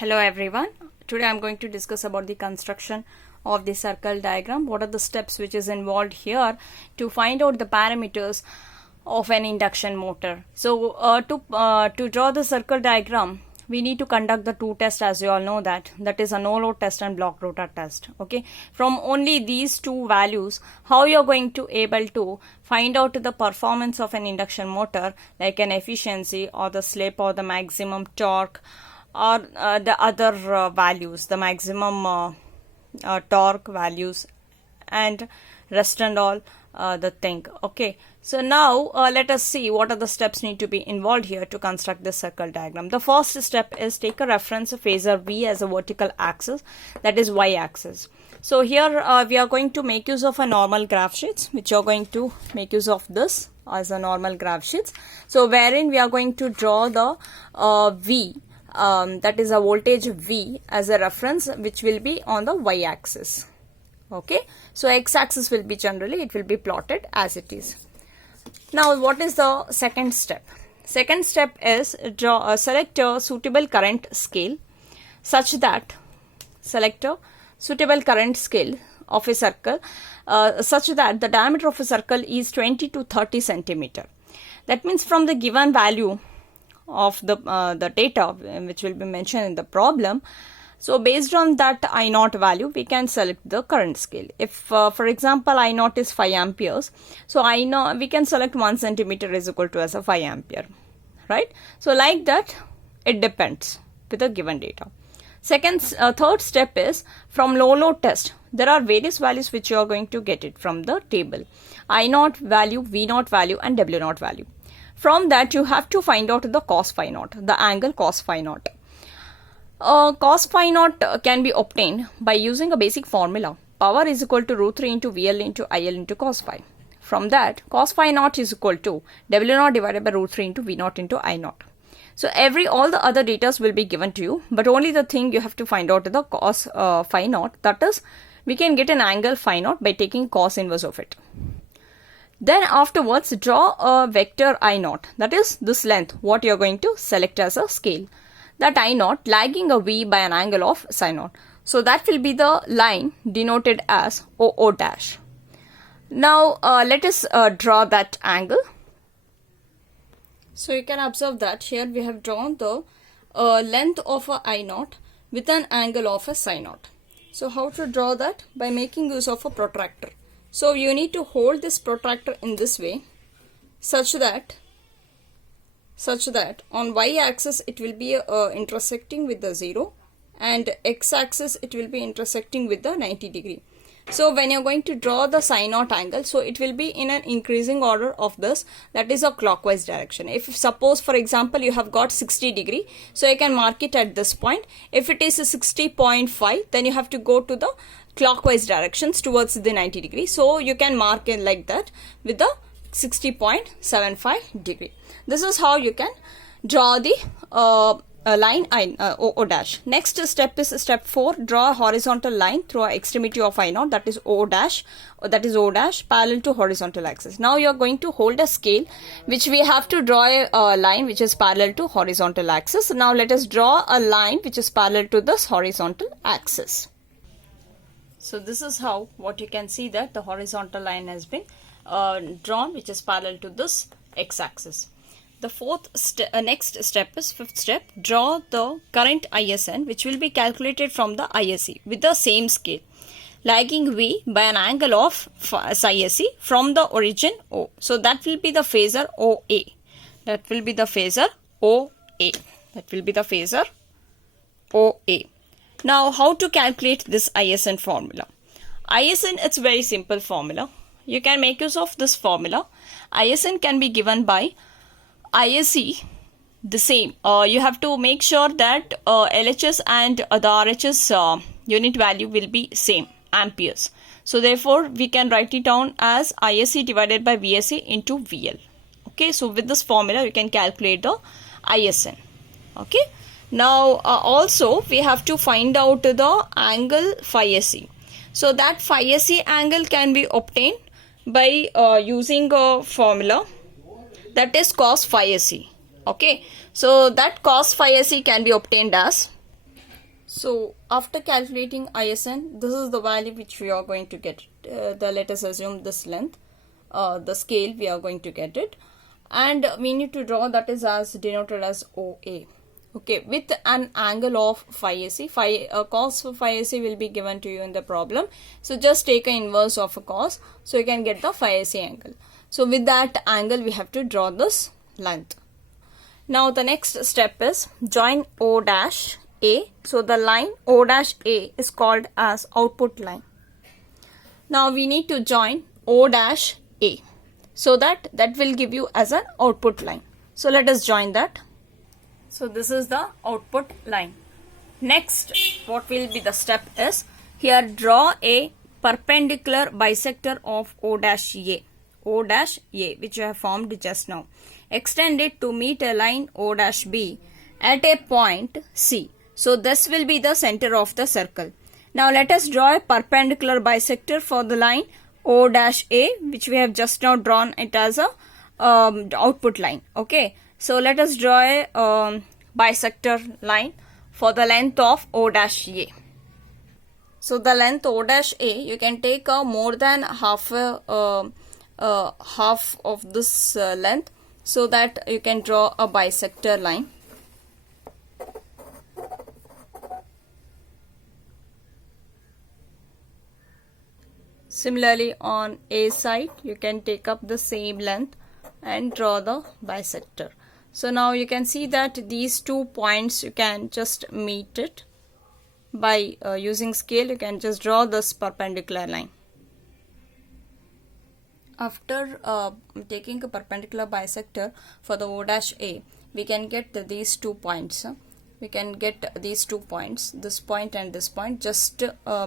Hello everyone. Today I'm going to discuss about the construction of the circle diagram. What are the steps which is involved here to find out the parameters of an induction motor. So to draw the circle diagram, we need to conduct the two tests, as you all know, that is a no load test and block rotor test. Okay, from only these two values, how you're going to able to find out the performance of an induction motor, like an efficiency or the slip or the maximum torque, or the other values, the maximum torque values and rest and all the thing. Okay, so now let us see what are the steps need to be involved here to construct this circle diagram. The first step is take a reference phasor V as a vertical axis, that is y axis. So here we are going to make use of a normal graph sheets, which are going to make use of this as a normal graph sheets. So wherein we are going to draw the V, that is a voltage V as a reference, which will be on the y axis. Okay, so x axis will be generally, it will be plotted as it is. Now what is the second step? Second step is select a suitable current scale such that select a suitable current scale of a circle such that the diameter of a circle is 20 to 30 centimeter. That means from the given value of the data which will be mentioned in the problem, so based on that I naught value, we can select the current scale. If for example I naught is 5 amperes, so I know we can select 1 centimeter is equal to as a 5 ampere, right? So like that, it depends with the given data. Third step is from low load test. There are various values which you are going to get it from the table: I naught value, V naught value, and W naught value. From that you have to find out the cos phi naught, the angle cos phi naught. Cos phi naught can be obtained by using a basic formula: power is equal to root 3 into VL into IL into cos phi. From that, cos phi naught is equal to W naught divided by root 3 into V naught into I naught. So all the other data will be given to you, but only the thing you have to find out the cos phi naught, that is, we can get an angle phi naught by taking cos inverse of it. Then afterwards, draw a vector I naught, that is this length, what you are going to select as a scale. That I naught lagging a V by an angle of psi naught. So that will be the line denoted as OO dash. Now let us draw that angle. So you can observe that here we have drawn the length of a I naught with an angle of a psi naught. So how to draw that? By making use of a protractor. So you need to hold this protractor in this way such that on y axis it will be intersecting with the 0, and x axis it will be intersecting with the 90 degree. So when you're going to draw the psi naught angle, so it will be in an increasing order of this, that is a clockwise direction. If suppose for example you have got 60 degree, so you can mark it at this point. If it is a 60.5, then you have to go to the clockwise directions towards the 90 degree. So you can mark it like that with the 60.75 degree. This is how you can draw the line O dash. Next step is step 4. Draw a horizontal line through an extremity of I naught, that is O dash, parallel to horizontal axis. Now you are going to hold a scale which we have to draw a line which is parallel to horizontal axis. Now let us draw a line which is parallel to this horizontal axis. So this is how what you can see that the horizontal line has been drawn, which is parallel to this x-axis. The next step is fifth step. Draw the current ISN, which will be calculated from the ISE with the same scale, lagging V by an angle of psi SE from the origin O. So that will be the phasor OA. That will be the phasor OA. That will be the phasor OA. Now how to calculate this ISN formula? ISN, it's a very simple formula. You can make use of this formula. ISN can be given by ISE, the same. You have to make sure that LHS and the RHS unit value will be same, amperes. So therefore we can write it down as ISE divided by VSE into VL. Okay, so with this formula you can calculate the ISN. Okay, now also we have to find out the angle phi SE. So that phi SE angle can be obtained by using a formula, that is cos phi SE. Okay, so that cos phi SE can be obtained as So after calculating ISN, this is the value which we are going to get. Let us assume this length, the scale we are going to get it, and we need to draw that is as denoted as OA. Okay, with an angle of phi AC. Cos of phi AC will be given to you in the problem. So just take an inverse of a cos, so you can get the phi AC angle. So with that angle, we have to draw this length. Now the next step is join O dash A. So the line O dash A is called as output line. Now we need to join O dash A, so that will give you as an output line. So let us join that. So this is the output line. Next, what will be the step is, here draw a perpendicular bisector of O dash A. O dash A, which you have formed just now. Extend it to meet a line O dash B at a point C. So this will be the center of the circle. Now let us draw a perpendicular bisector for the line O dash A, which we have just now drawn it as a output line. Okay. So let us draw a bisector line for the length of O dash A. So the length O dash A, you can take more than half of this length, so that you can draw a bisector line. Similarly, on A side, you can take up the same length and draw the bisector. So now you can see that these 2 points, you can just meet it by using scale. You can just draw this perpendicular line. After taking a perpendicular bisector for the O dash A, we can get these 2 points. We can get these 2 points, this point and this point, just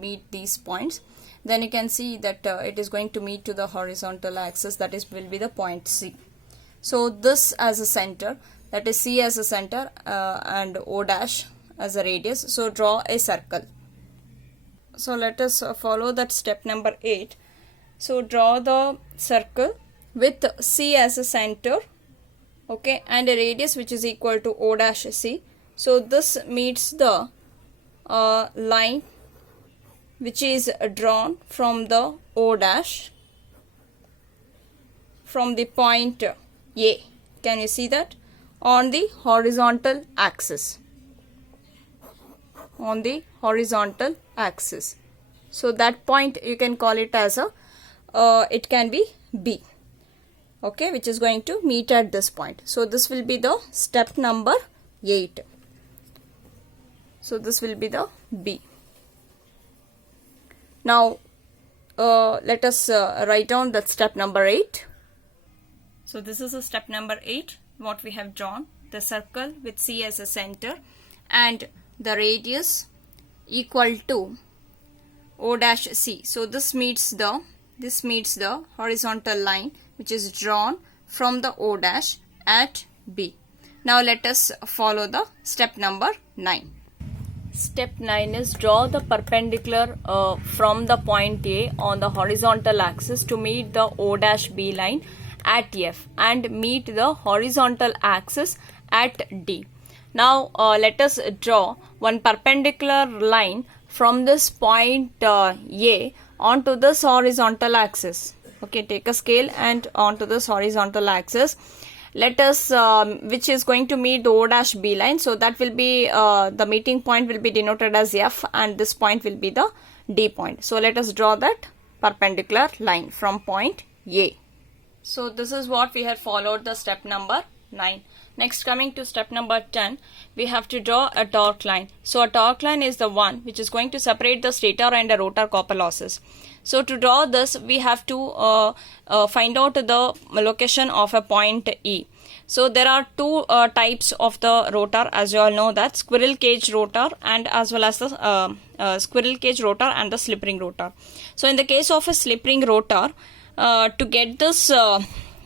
meet these points. Then you can see that it is going to meet to the horizontal axis, that is will be the point C. So this as a center, that is C as a center and O dash as a radius. So draw a circle. So let us follow that step number 8. So draw the circle with C as a center, okay, and a radius which is equal to O dash C. So this meets the line which is drawn from the O dash, from the point A. Can you see that? On the horizontal axis. On the horizontal axis. So that point you can call it as a, it can be B. Okay, which is going to meet at this point. So this will be the step number 8. So this will be the B. Now let us write down that step number 8. So this is a step number 8, what we have drawn, the circle with C as a center and the radius equal to O dash C. So this meets the horizontal line which is drawn from the O dash at B. Now let us follow the step number 9. Step 9 is draw the perpendicular from the point A on the horizontal axis to meet the O dash B line at F and meet the horizontal axis at D. Now let us draw one perpendicular line from this point A onto this horizontal axis. Okay, take a scale and onto this horizontal axis. Let us, which is going to meet the O dash B line. So that will be, the meeting point will be denoted as F and this point will be the D point. So let us draw that perpendicular line from point A. So this is what we have followed the step number 9. Next, coming to step number 10, we have to draw a torque line. So a torque line is the one which is going to separate the stator and the rotor copper losses. So to draw this, we have to find out the location of a point E. So there are two types of the rotor, as you all know, that squirrel cage rotor and as well as the squirrel cage rotor and the slip ring rotor. So in the case of a slip ring rotor, to get this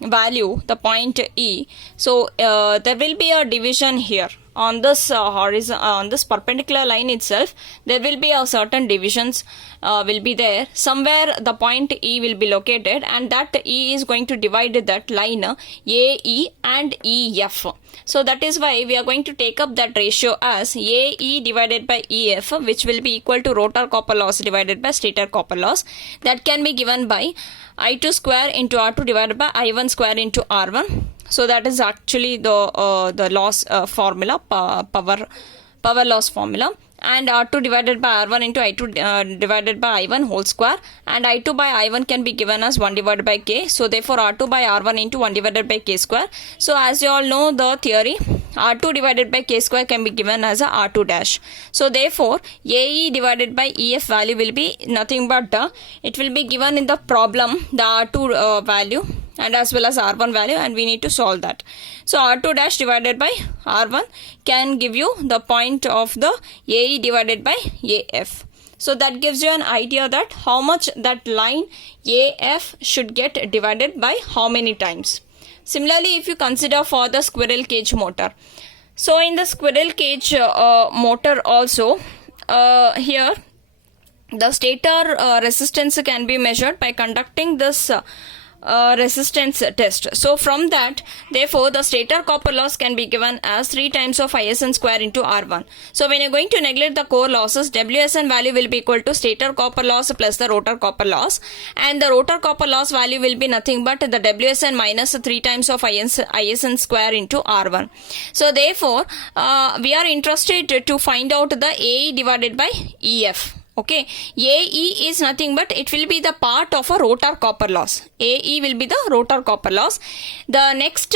value, the point E, so there will be a division here. on this on this perpendicular line itself, there will be a certain divisions will be there. Somewhere the point E will be located, and that E is going to divide that line AE and EF. So that is why we are going to take up that ratio as AE divided by EF, which will be equal to rotor copper loss divided by stator copper loss. That can be given by I2 square into R2 divided by I1 square into R1. So that is actually the loss formula, power loss formula. And R2 divided by R1 into I2 divided by I1 whole square, and I2 by I1 can be given as 1 divided by K. So therefore R2 by R1 into 1 divided by K square. So as you all know the theory, R2 divided by K square can be given as a R2 dash. So therefore AE divided by EF value will be nothing but it will be given in the problem, the R2 value and as well as R1 value, and we need to solve that. So R2 dash divided by R1 can give you the point of the AE divided by AF. So that gives you an idea that how much that line AF should get divided by how many times. Similarly, if you consider for the squirrel cage motor. So in the squirrel cage motor also, here the stator resistance can be measured by conducting this resistance test. So from that, therefore the stator copper loss can be given as 3 times of ISN square into R1. So when you're going to neglect the core losses, WSN value will be equal to stator copper loss plus the rotor copper loss, and the rotor copper loss value will be nothing but the WSN minus 3 times of ISN square into R1. So therefore we are interested to find out the AE divided by EF. Okay, AE is nothing but it will be the part of a rotor copper loss. AE will be the rotor copper loss. The next,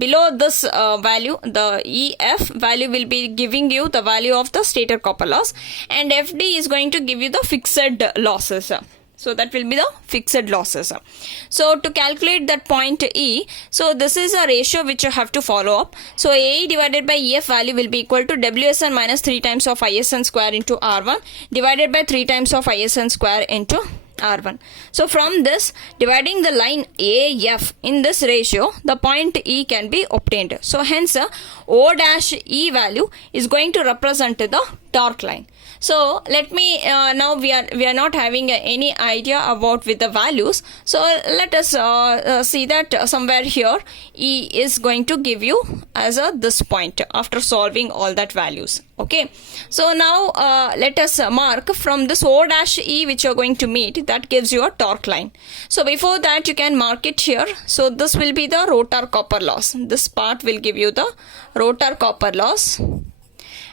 below this value, the EF value will be giving you the value of the stator copper loss, and FD is going to give you the fixed losses. So that will be the fixed losses. So to calculate that point E, so this is a ratio which you have to follow up. So AE divided by EF value will be equal to WSN minus 3 times of ISN square into R1 divided by 3 times of ISN square into R1. So from this, dividing the line AF in this ratio, the point E can be obtained. So hence O dash E value is going to represent the torque line. So let me now we are not having any idea about with the values. So let us see that somewhere here E is going to give you as this point after solving all that values. Okay, so now let us mark from this O dash E which you are going to meet, that gives you a torque line. So before that you can mark it here. So this will be the rotor copper loss. This part will give you the rotor copper loss,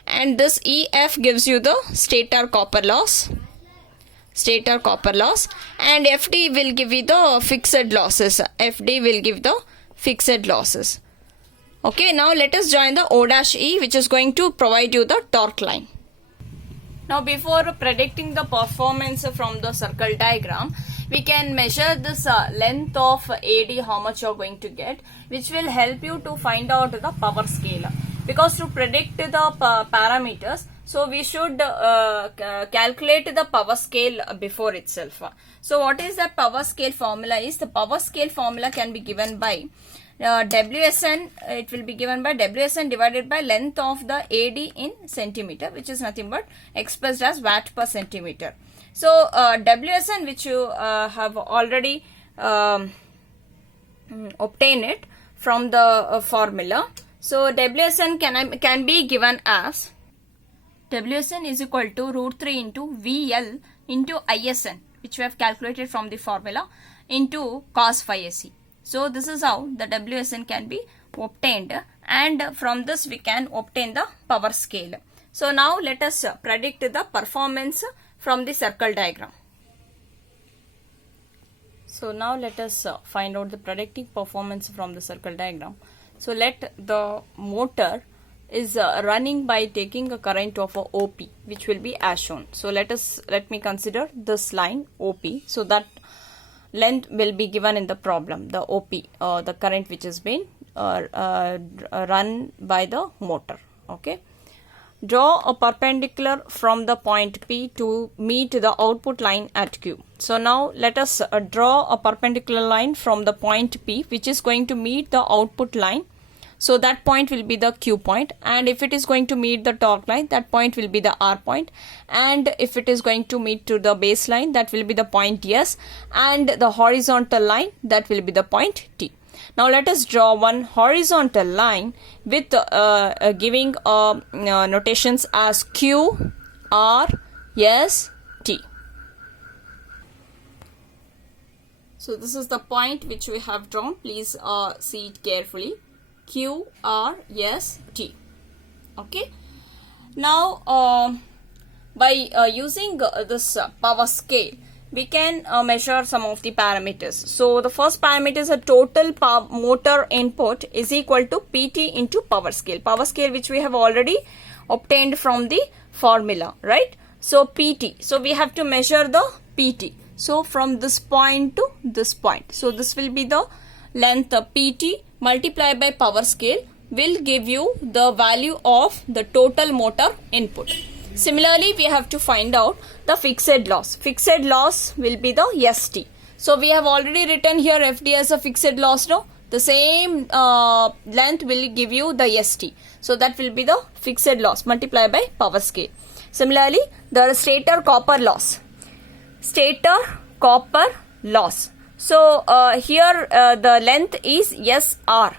and this EF gives you the stator copper loss, and FD will give you the fixed losses. FD will give the fixed losses. Okay, now let us join the O dash E which is going to provide you the torque line. Now before predicting the performance from the circle diagram, we can measure this length of AD, how much you are going to get, which will help you to find out the power scale. Because to predict the parameters, so we should calculate the power scale before itself. So what is the power scale formula is? The power scale formula can be given by WSN, it will be given by WSN divided by length of the AD in centimeter, which is nothing but expressed as watt per centimeter. So WSN, which you have already obtained it from the formula. So WSN can be given as WSN is equal to root 3 into VL into ISN, which we have calculated from the formula, into cos phi SE. So this is how the WSN can be obtained, and from this we can obtain the power scale. So now let us predict the performance from the circle diagram. So now let us find out the predicting performance from the circle diagram. So let the motor is running by taking a current of a OP, which will be as shown. So let me consider this line OP. So that length will be given in the problem, the OP, the current which has been run by the motor. Okay. Draw a perpendicular from the point P to meet the output line at Q. So now let us draw a perpendicular line from the point P which is going to meet the output line. so that point will be the Q point, and if it is going to meet the torque line, that point will be the R point, and if it is going to meet to the baseline, that will be the point S, and the horizontal line, that will be the point T. Now let us draw one horizontal line with giving notations as Q, R, S, T. So this is the point which we have drawn. Please see it carefully. Q, R, S, T. Okay. Now by using this power scale, we can measure some of the parameters. So the first parameter is a total power motor input is equal to PT into power scale. Power scale which we have already obtained from the formula, right? So PT. So we have to measure the PT. So from this point to this point. So this will be the length of PT multiplied by power scale will give you the value of the total motor input. Similarly, we have to find out the fixed loss. Fixed loss will be the ST. So we have already written here FD as a fixed loss, no? The same length will give you the ST. So that will be the fixed loss multiplied by power scale. Similarly, the stator copper loss. Stator copper loss. So here the length is SR.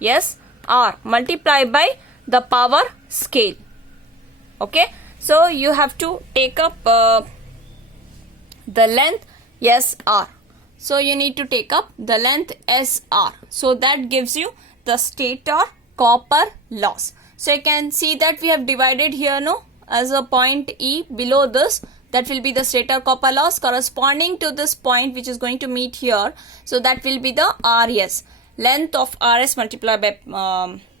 SR multiplied by the power scale. Okay, so you have to take up the length SR. So you need to take up the length SR. So that gives you the stator copper loss. So you can see that we have divided here, no, as a point E below this. That will be the stator copper loss corresponding to this point which is going to meet here. So that will be the RS. Length of RS multiplied by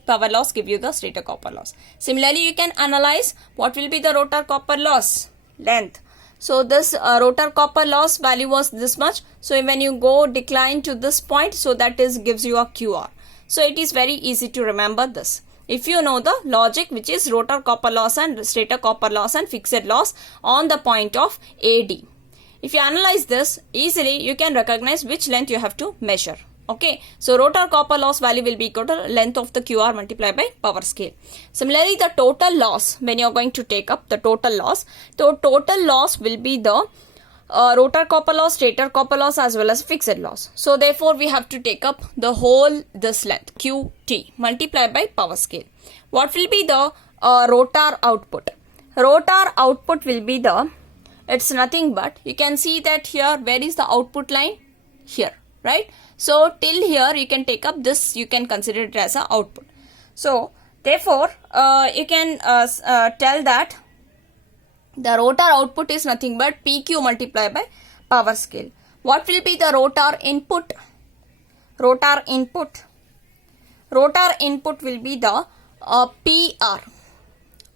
power loss give you the stator copper loss. Similarly, you can analyze what will be the rotor copper loss length. So this rotor copper loss value was this much. So when you go decline to this point, so that is gives you a QR. So it is very easy to remember this. If you know the logic which is rotor copper loss and stator copper loss and fixed loss on the point of AD. If you analyze this easily, you can recognize which length you have to measure. Okay, so rotor copper loss value will be equal to length of the QR multiplied by power scale. Similarly, the total loss, when you are going to take up the total loss, so total loss will be the rotor copper loss, stator copper loss as well as fixed loss. So therefore, we have to take up the whole this length QT multiplied by power scale. What will be the rotor output? Rotor output will be the, it's nothing but, you can see that here, where is the output line? Here, right? So till here you can take up this, you can consider it as a output. So therefore you can tell that the rotor output is nothing but PQ multiplied by power scale. What will be the rotor input? Rotor input will be the PR.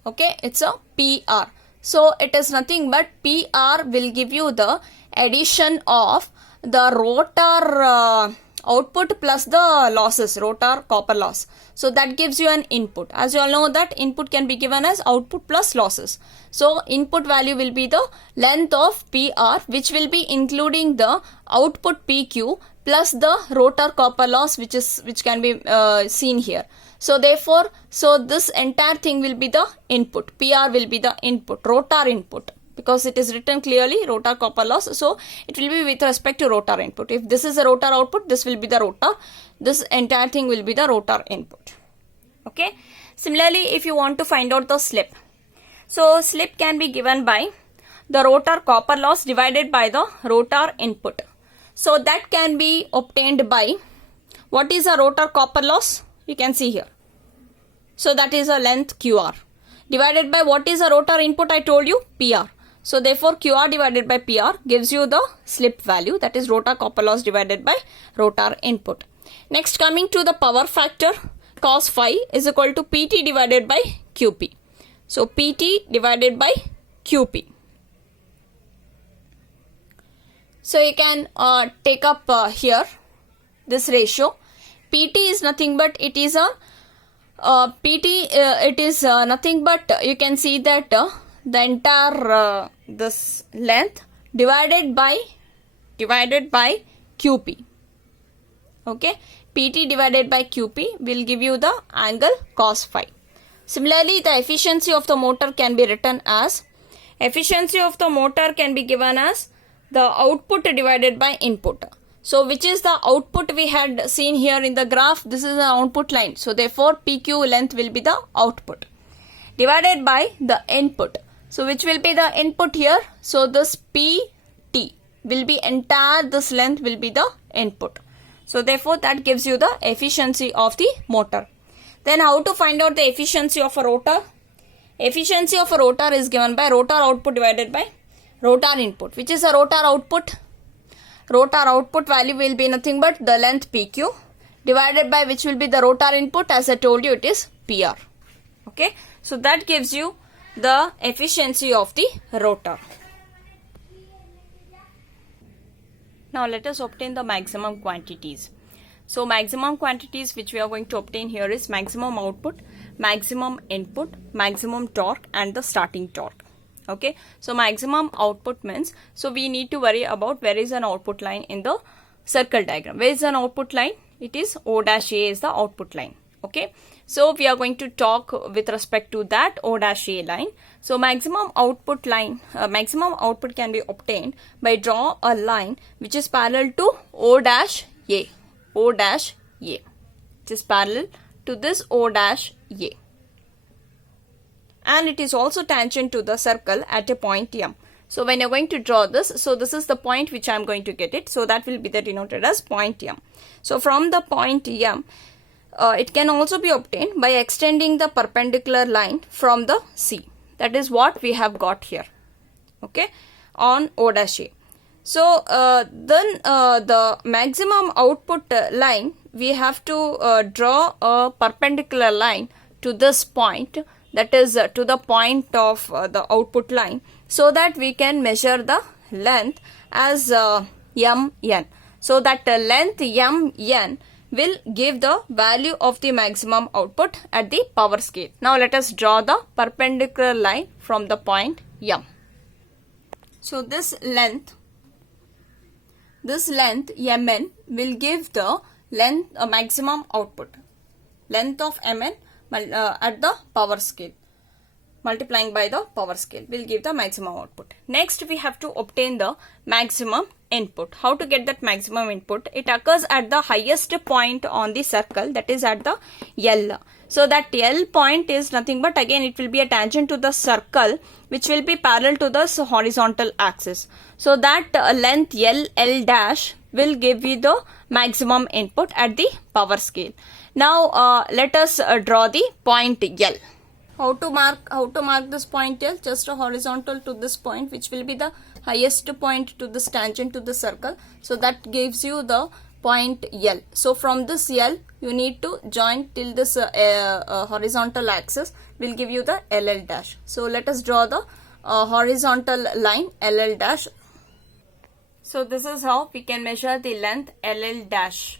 Okay, it's a PR. So it is nothing but PR will give you the addition of the rotor output plus the losses, rotor copper loss. So that gives you an input. As you all know that input can be given as output plus losses. So input value will be the length of PR, which will be including the output PQ plus the rotor copper loss, which can be seen here. So therefore, so this entire thing will be the input. PR will be the input, rotor input. Because it is written clearly rotor copper loss, so it will be with respect to rotor input. If this is a rotor output, this will be the rotor. This entire thing will be the rotor input. Okay. Similarly, if you want to find out the slip, so slip can be given by the rotor copper loss divided by the rotor input. So that can be obtained by, what is a rotor copper loss? You can see here. So that is a length QR divided by what is a rotor input? I told you PR. So therefore QR divided by PR gives you the slip value, that is rotor copper loss divided by rotor input. Next, coming to the power factor, cos phi is equal to PT divided by QP. So PT divided by QP. So you can take up here this ratio. PT is nothing but it is a nothing but you can see that the entire this length divided by QP. Okay, PT divided by QP will give you the angle cos phi. Similarly, the efficiency of the motor can be written as, efficiency of the motor can be given as the output divided by input. So which is the output we had seen here in the graph? This is the output line. So therefore PQ length will be the output divided by the input. So which will be the input here? So this PT will be entire, this length will be the input. So therefore that gives you the efficiency of the motor. Then how to find out the efficiency of a rotor? Efficiency of a rotor is given by rotor output divided by rotor input. Which is a rotor output? Rotor output value will be nothing but the length PQ divided by which will be the rotor input. As I told you, it is PR. Okay. So that gives you the efficiency of the rotor. Now let us obtain the maximum quantities. So maximum quantities which we are going to obtain here is maximum output, maximum input, maximum torque and the starting torque. Okay, so maximum output means, so we need to worry about where is an output line in the circle diagram. Where is an output line? It is O-A is the output line. Okay, so we are going to talk with respect to that O-A line. So maximum output line, maximum output can be obtained by draw a line which is parallel to O-A. O-A, which is parallel to this O-A. And it is also tangent to the circle at a point M. So when you're going to draw this, so this is the point which I'm going to get it. So that will be denoted as point M. So from the point M, it can also be obtained by extending the perpendicular line from the C. That is what we have got here. Okay, on O-A. So then the maximum output line, we have to draw a perpendicular line to this point, that is to the point of the output line, so that we can measure the length as mn. So that length mn will give the value of the maximum output at the power scale. Now let us draw the perpendicular line from the point M. So this length mn will give the length maximum output. Length of mn at the power scale, multiplying by the power scale, will give the maximum output. Next we have to obtain the maximum input. How to get that maximum input? It occurs at the highest point on the circle, that is at the L. So that L point is nothing but, again it will be a tangent to the circle which will be parallel to the horizontal axis. So that length L dash will give you the maximum input at the power scale. Now let us draw the point L. How to mark this point L? Just a horizontal to this point, which will be the highest point to this tangent to the circle. So that gives you the point L. So from this L, you need to join till this horizontal axis, will give you the LL dash. So let us draw the horizontal line LL dash. So this is how we can measure the length LL dash.